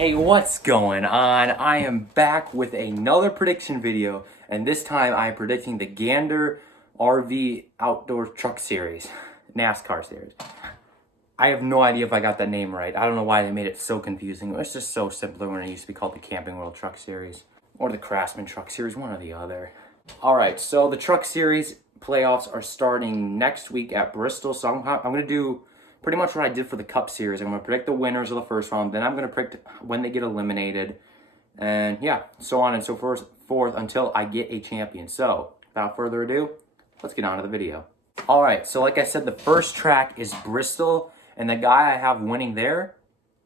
Hey, what's going on? I am back with another prediction video, and this time I'm predicting the Gander RV Outdoor Truck Series, NASCAR Series. I have no idea if I got that name right. I don't know why they made it so confusing. It was just so simpler when it used to be called the Camping World Truck Series, or the Craftsman Truck Series, one or the other. Alright, so the Truck Series playoffs are starting next week at Bristol, so I'm going to do pretty much what I did for the Cup Series. I'm going to predict the winners of the first round, then I'm going to predict when they get eliminated, and yeah, so on and so forth until I get a champion. So, without further ado, let's get on to the video. Alright, so like I said, the first track is Bristol, and the guy I have winning there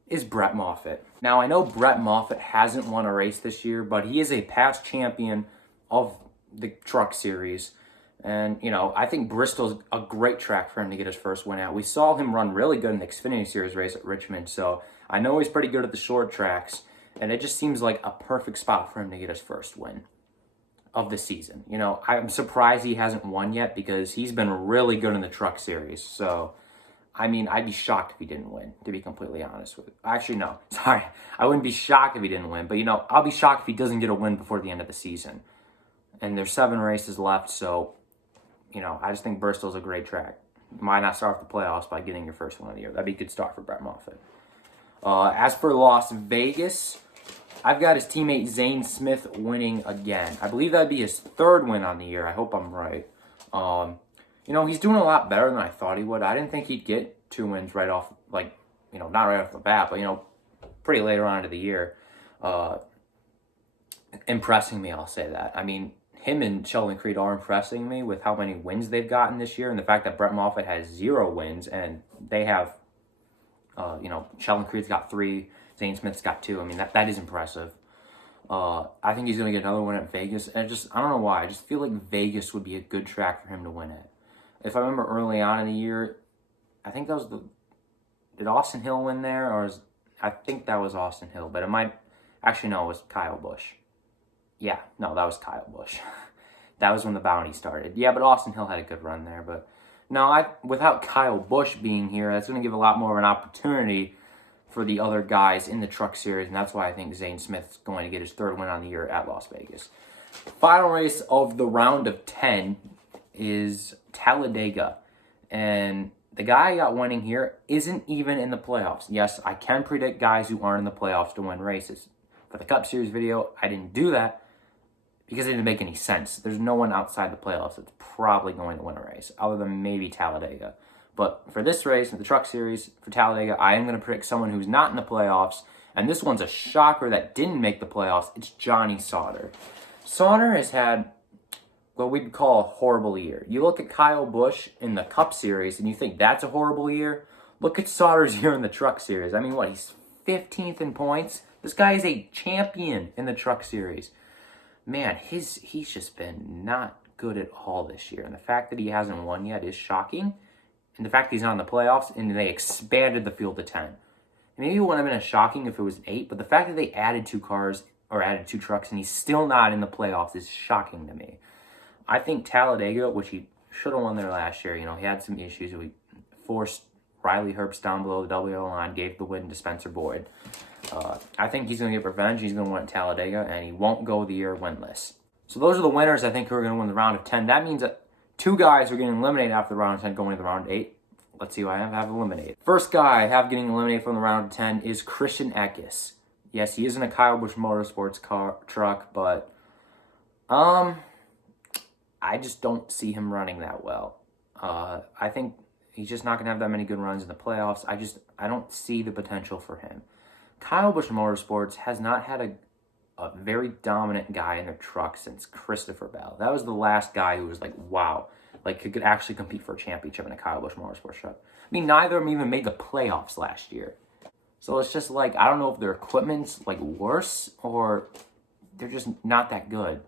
is Brett Moffitt. Now, I know Brett Moffitt hasn't won a race this year, but he is a past champion of the Truck Series. And, you know, I think Bristol's a great track for him to get his first win at. We saw him run really good in the Xfinity Series race at Richmond, so I know he's pretty good at the short tracks, and it just seems like a perfect spot for him to get his first win of the season. You know, I'm surprised he hasn't won yet because he's been really good in the Truck Series. So, I mean, I'd be shocked if he didn't win, to be completely honest with you. Actually, no, sorry. I wouldn't be shocked if he didn't win, but, you know, I'll be shocked if he doesn't get a win before the end of the season. And there's 7 races left, so you know, I just think Bristol's a great track. Might not start off the playoffs by getting your first one of the year. That'd be a good start for Brett Moffitt. As for Las Vegas, I've got his teammate Zane Smith winning again. I believe that'd be his 3rd win on the year. I hope I'm right. You know, he's doing a lot better than I thought he would. I didn't think he'd get 2 wins right off, like, you know, not right off the bat, but, you know, pretty later on into the year. Impressing me, I'll say that. I mean, him and Sheldon Creed are impressing me with how many wins they've gotten this year, and the fact that Brett Moffitt has 0 wins, and they have, you know, Sheldon Creed's got 3, Zane Smith's got 2. I mean, that is impressive. I think he's going to get another one at Vegas, and I don't know why, I just feel like Vegas would be a good track for him to win at. If I remember early on in the year, I think that was did Austin Hill win there, I think that was Austin Hill, but it might, actually no, it was Kyle Busch. Yeah, no, that was Kyle Busch. That was when the bounty started. Yeah, but Austin Hill had a good run there. But no, without Kyle Busch being here, that's going to give a lot more of an opportunity for the other guys in the Truck Series, and that's why I think Zane Smith's going to get his 3rd win on the year at Las Vegas. Final race of the round of 10 is Talladega, and the guy I got winning here isn't even in the playoffs. Yes, I can predict guys who aren't in the playoffs to win races. For the Cup Series video, I didn't do that because it didn't make any sense. There's no one outside the playoffs that's probably going to win a race, other than maybe Talladega. But for this race, the Truck Series, for Talladega, I am going to predict someone who's not in the playoffs, and this one's a shocker that didn't make the playoffs. It's Johnny Sauter. Sauter has had what we'd call a horrible year. You look at Kyle Busch in the Cup Series, and you think that's a horrible year? Look at Sauter's year in the Truck Series. I mean, what, he's 15th in points? This guy is a champion in the Truck Series. Man, he's just been not good at all this year. And the fact that he hasn't won yet is shocking. And the fact that he's not in the playoffs, and they expanded the field to 10. Maybe it wouldn't have been as shocking if it was 8, but the fact that they added 2 cars, or added 2 trucks, and he's still not in the playoffs is shocking to me. I think Talladega, which he should have won there last year, you know, he had some issues. We forced Riley Herbst down below the WL line, gave the win to Spencer Boyd. I think he's going to get revenge. He's going to win at Talladega, and he won't go the year winless. So those are the winners, I think, who are going to win the round of 10. That means that 2 guys are getting eliminated after the round of 10 going to the round of 8. Let's see who I have eliminated. First guy I have getting eliminated from the round of 10 is Christian Eckes. Yes, he isn't a Kyle Busch Motorsports truck, but I just don't see him running that well. I think he's just not going to have that many good runs in the playoffs. I don't see the potential for him. Kyle Busch Motorsports has not had a very dominant guy in their truck since Christopher Bell. That was the last guy who was like, wow, like could actually compete for a championship in a Kyle Busch Motorsports truck. I mean, neither of them even made the playoffs last year. So it's just like, I don't know if their equipment's like worse or they're just not that good.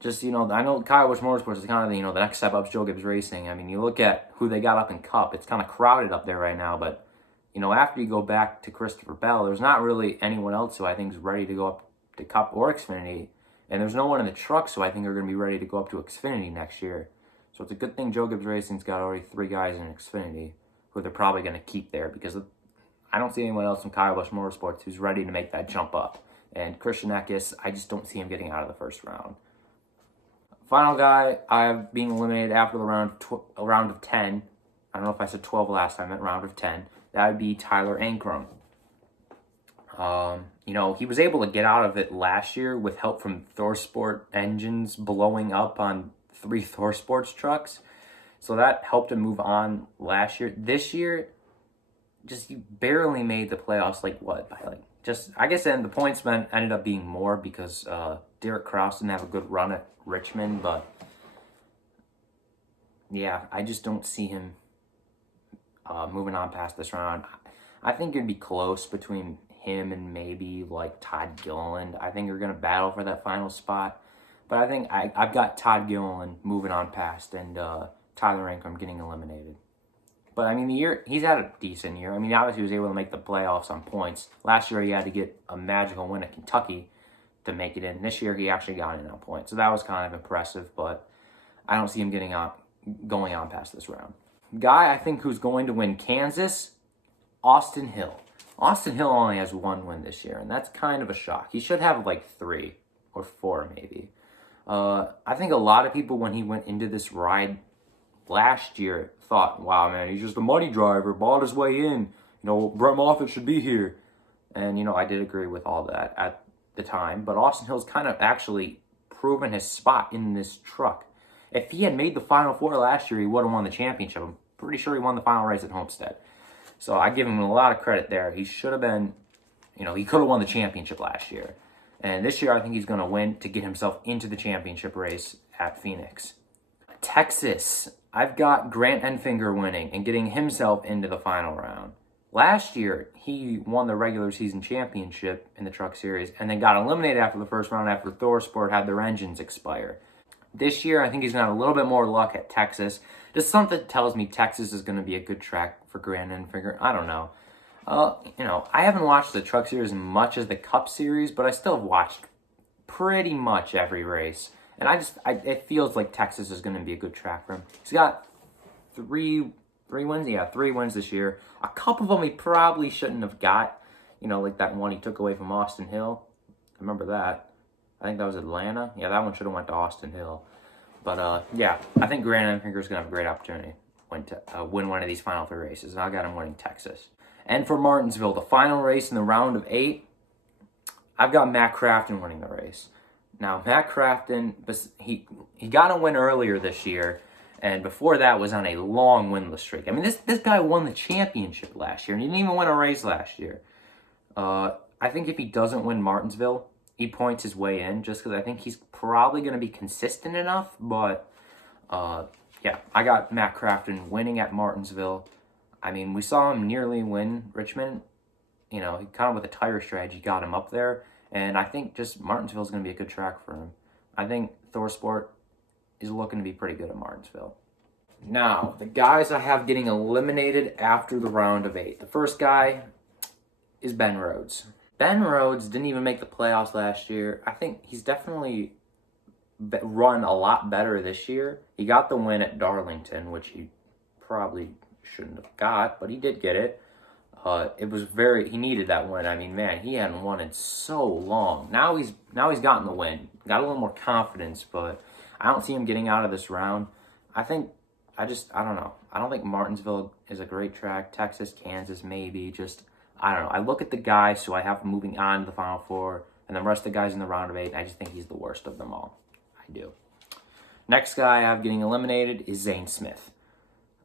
Just, you know, I know Kyle Busch Motorsports is kind of, you know, the next step up is Joe Gibbs Racing. I mean, you look at who they got up in Cup, it's kind of crowded up there right now, but you know, after you go back to Christopher Bell, there's not really anyone else who I think is ready to go up to Cup or Xfinity. And there's no one in the trucks who I think are going to be ready to go up to Xfinity next year. So it's a good thing Joe Gibbs Racing's got already 3 guys in Xfinity who they're probably going to keep there because I don't see anyone else from Kyle Busch Motorsports who's ready to make that jump up. And Christian Eckes, I just don't see him getting out of the first round. Final guy, I'm being eliminated after the round of 10. I don't know if I said 12 last time, I meant round of 10. That would be Tyler Ankrum. You know, he was able to get out of it last year with help from ThorSport engines blowing up on 3 ThorSports trucks. So that helped him move on last year. This year, just he barely made the playoffs. Like what? By like just I guess then the points ended up being more because Derek Kraus didn't have a good run at Richmond. But yeah, I just don't see him moving on past this round. I think it'd be close between him and maybe like Todd Gilliland. I think they're going to battle for that final spot. But I think I've got Todd Gilliland moving on past and Tyler Ankrum getting eliminated. But I mean, the year he's had a decent year. I mean, obviously he was able to make the playoffs on points. Last year he had to get a magical win at Kentucky to make it in. This year he actually got in on points. So that was kind of impressive, but I don't see him going on past this round. Guy I think who's going to win Kansas, Austin Hill. Austin Hill only has 1 win this year, and that's kind of a shock. He should have like 3 or 4 maybe. I think a lot of people, when he went into this ride last year, thought, wow, man, he's just a money driver, bought his way in. You know, Brett Moffitt should be here. And, you know, I did agree with all that at the time. But Austin Hill's kind of actually proven his spot in this truck. If he had made the Final Four last year, he would have won the championship. I'm pretty sure he won the final race at Homestead. So I give him a lot of credit there. He should have been, you know, he could have won the championship last year. And this year I think he's going to win to get himself into the championship race at Phoenix. Texas, I've got Grant Enfinger winning and getting himself into the final round. Last year, he won the regular season championship in the Truck Series and then got eliminated after the first round after ThorSport had their engines expire. This year, I think he's going to have a little bit more luck at Texas. Just something tells me Texas is going to be a good track for Grant Enfinger. I don't know. You know, I haven't watched the Truck Series as much as the Cup Series, but I still have watched pretty much every race. And it feels like Texas is going to be a good track for him. He's got three wins? Yeah, 3 wins this year. A couple of them he probably shouldn't have got. You know, like that one he took away from Austin Hill. I remember that. I think that was Atlanta. Yeah, that one should have went to Austin Hill. But, yeah, I think Grant Enfinger is going to have a great opportunity to win one of these final 3 races. And I got him winning Texas. And for Martinsville, the final race in the round of 8, I've got Matt Crafton winning the race. Now, Matt Crafton, he got a win earlier this year, and before that was on a long winless streak. I mean, this guy won the championship last year, and he didn't even win a race last year. I think if he doesn't win Martinsville, he points his way in, just because I think he's probably going to be consistent enough. But, yeah, I got Matt Crafton winning at Martinsville. I mean, we saw him nearly win Richmond. You know, he kind of with a tire strategy got him up there. And I think just Martinsville is going to be a good track for him. I think ThorSport is looking to be pretty good at Martinsville. Now, the guys I have getting eliminated after the round of 8. The first guy is Ben Rhodes. Ben Rhodes didn't even make the playoffs last year. I think he's definitely run a lot better this year. He got the win at Darlington, which he probably shouldn't have got, but he did get it. He needed that win. I mean, man, he hadn't won in so long. Now he's gotten the win. Got a little more confidence, but I don't see him getting out of this round. I don't know. I don't think Martinsville is a great track. Texas, Kansas, maybe. I don't know. I look at the guys who I have moving on to the Final Four, and the rest of the guys in the round of 8, and I just think he's the worst of them all. I do. Next guy I have getting eliminated is Zane Smith.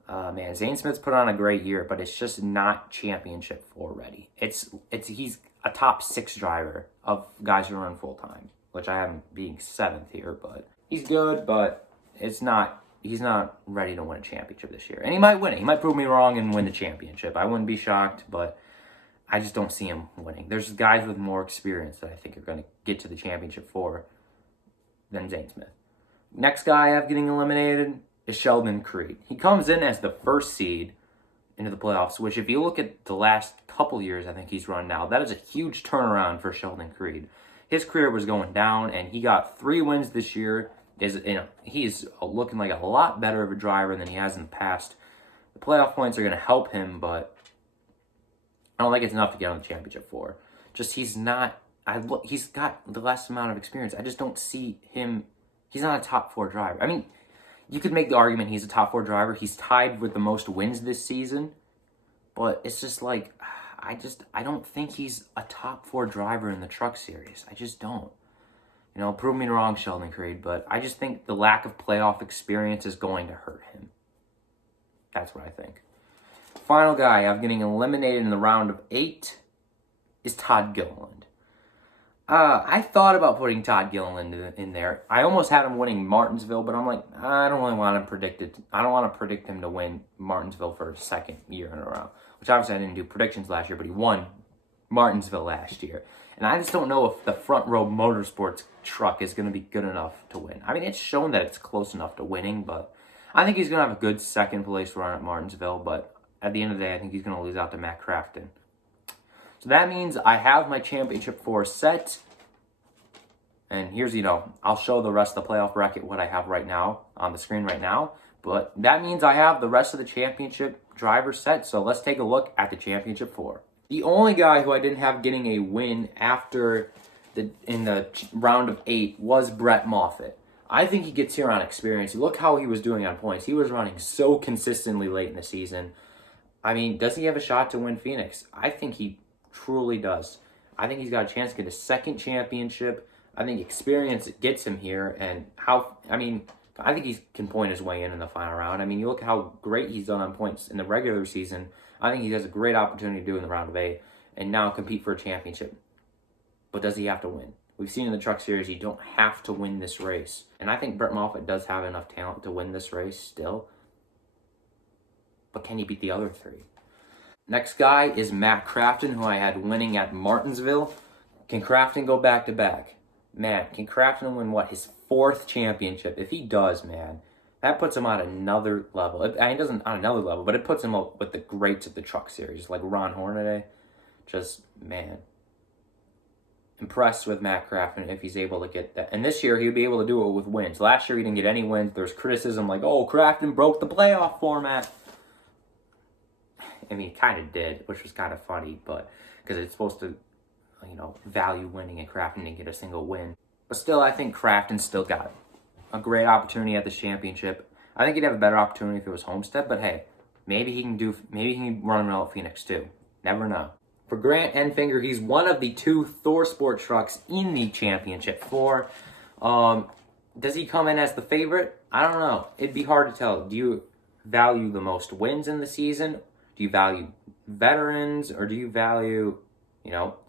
Man, Zane Smith's put on a great year, but it's just not championship 4 ready. He's a top 6 driver of guys who run full time, which I have him being 7th here, but he's good, but he's not ready to win a championship this year. And he might win it. He might prove me wrong and win the championship. I wouldn't be shocked, but I just don't see him winning. There's guys with more experience that I think are going to get to the championship 4 than Zane Smith. Next guy I have getting eliminated is Sheldon Creed. He comes in as the first seed into the playoffs, which if you look at the last couple years I think he's run now, that is a huge turnaround for Sheldon Creed. His career was going down, and he got 3 wins this year. He's looking like a lot better of a driver than he has in the past. The playoff points are going to help him, but I don't think it's enough to get on the championship 4. Just he's not. He's got the less amount of experience. I just don't see him. He's not a top 4 driver. I mean, you could make the argument he's a top 4 driver. He's tied with the most wins this season, but it's just like I don't think he's a top 4 driver in the Truck Series. I just don't. You know, prove me wrong, Sheldon Creed, but I just think the lack of playoff experience is going to hurt him. That's what I think. Final guy I'm getting eliminated in the round of 8 is Todd Gilliland. I thought about putting Todd Gilliland in there. I almost had him winning Martinsville, but I'm like, I don't really want to predict it. I don't want to predict him to win Martinsville for a second year in a row, which obviously I didn't do predictions last year, but he won Martinsville last year. And I just don't know if the Front Row Motorsports truck is going to be good enough to win. I mean, it's shown that it's close enough to winning, but I think he's going to have a good second place run at Martinsville, but at the end of the day, I think he's going to lose out to Matt Crafton. So that means I have my championship 4 set. And here's, I'll show the rest of the playoff bracket, what I have right now on the screen right now. But that means I have the rest of the championship driver set. So let's take a look at the championship 4. The only guy who I didn't have getting a win in the round of 8 was Brett Moffitt. I think he gets here on experience. Look how he was doing on points. He was running so consistently late in the season. I mean, does he have a shot to win Phoenix? I think he truly does. I think he's got a chance to get a second championship. I think experience gets him here, and I think he can point his way in the final round. I mean, you look at how great he's done on points in the regular season. I think he has a great opportunity to do in the round of 8 and now compete for a championship. But does he have to win? We've seen in the Truck Series you don't have to win this race. And I think Brett Moffitt does have enough talent to win this race still. But can he beat the other 3? Next guy is Matt Crafton, who I had winning at Martinsville. Can Crafton go back-to-back? Man, can Crafton win his 4th championship? If he does, man, that puts him on another level. It doesn't on another level, but it puts him up with the greats of the Truck Series, like Ron Hornaday. Just, man, impressed with Matt Crafton if he's able to get that. And this year, he'll be able to do it with wins. Last year, he didn't get any wins. There's criticism like, oh, Crafton broke the playoff format. I mean, he kind of did, which was kind of funny, but because it's supposed to, value winning, and Crafton didn't get a single win. But still, I think Crafton still got a great opportunity at this championship. I think he'd have a better opportunity if it was Homestead, but hey, maybe he can run well at Phoenix too. Never know. For Grant Enfinger, he's one of the 2 Thor Sport trucks in the championship 4. Does he come in as the favorite? I don't know. It'd be hard to tell. Do you value the most wins in the season? Do you value veterans, or do you value,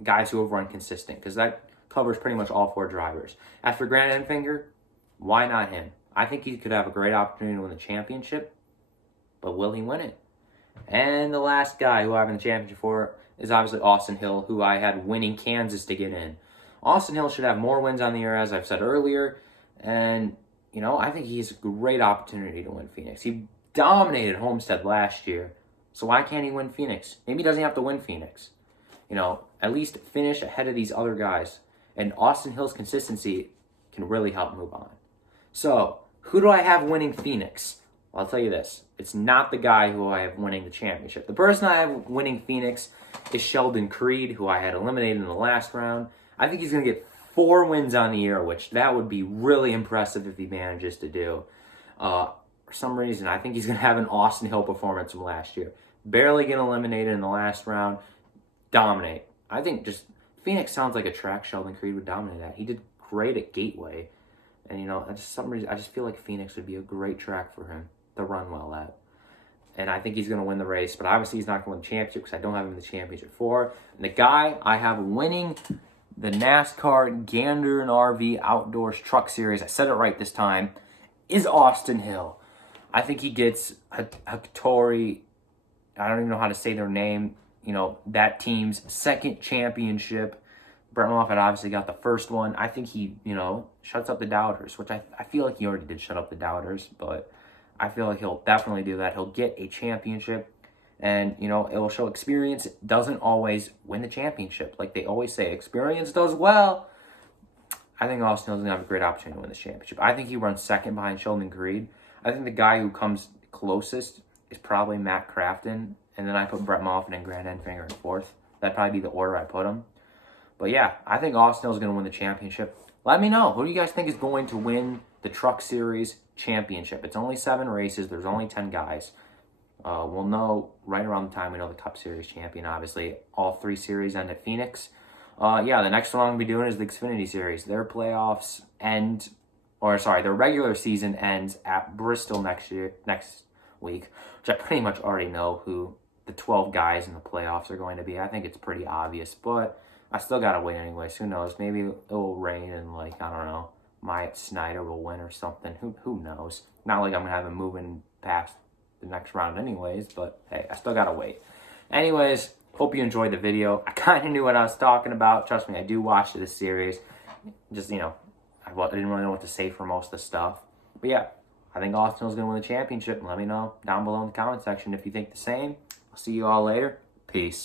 guys who have run consistent? Because that covers pretty much all 4 drivers. As for Grant Enfinger, why not him? I think he could have a great opportunity to win the championship, but will he win it? And the last guy who I have in the championship for is obviously Austin Hill, who I had winning Kansas to get in. Austin Hill should have more wins on the year, as I've said earlier, and, I think he's a great opportunity to win Phoenix. He dominated Homestead last year. So why can't he win Phoenix? Maybe he doesn't have to win Phoenix. At least finish ahead of these other guys. And Austin Hill's consistency can really help move on. So, who do I have winning Phoenix? Well, I'll tell you this. It's not the guy who I have winning the championship. The person I have winning Phoenix is Sheldon Creed, who I had eliminated in the last round. I think he's going to get 4 wins on the year, which that would be really impressive if he manages to do. For some reason, I think he's going to have an Austin Hill performance from last year. Barely get eliminated in the last round. Dominate. I think just Phoenix sounds like a track Sheldon Creed would dominate at. He did great at Gateway. And, some reason, I just feel like Phoenix would be a great track for him to run well at. And I think he's going to win the race. But obviously, he's not going to win the championship because I don't have him in the championship 4. And the guy I have winning the NASCAR Gander and RV Outdoors Truck Series, I said it right this time, is Austin Hill. I think he gets Hattori, I don't even know how to say their name, that team's 2nd championship. Brett Moffitt obviously got the first one. I think he, shuts up the doubters, which I feel like he already did shut up the doubters, but I feel like he'll definitely do that. He'll get a championship, and, it will show experience doesn't always win the championship. Like they always say, experience does well. I think Austin Hill's going to have a great opportunity to win the championship. I think he runs 2nd behind Sheldon Creed. I think the guy who comes closest is probably Matt Crafton, and then I put Brett Moffitt and Grant Enfinger in fourth. That'd probably be the order I put them. But yeah, I think Austin Hill's going to win the championship. Let me know. Who do you guys think is going to win the Truck Series championship? It's only 7 races. There's only 10 guys. We'll know right around the time we know the Cup Series champion, obviously. All 3 series end at Phoenix. Yeah, the next one I'm going to be doing is the Xfinity Series. Their playoffs end, or sorry, their regular season ends at Bristol next week, which I pretty much already know who the 12 guys in the playoffs are going to be. I think it's pretty obvious, but I still got to wait anyways. Who knows? Maybe it will rain and, like, I don't know, Myatt Snyder will win or something. Who knows? Not like I'm going to have him moving past the next round anyways, but hey, I still got to wait. Anyways, hope you enjoyed the video. I kind of knew what I was talking about. Trust me, I do watch this series. Just, you know, I didn't really know what to say for most of the stuff. But yeah, I think Austin is going to win the championship. Let me know down below in the comment section if you think the same. I'll see you all later. Peace.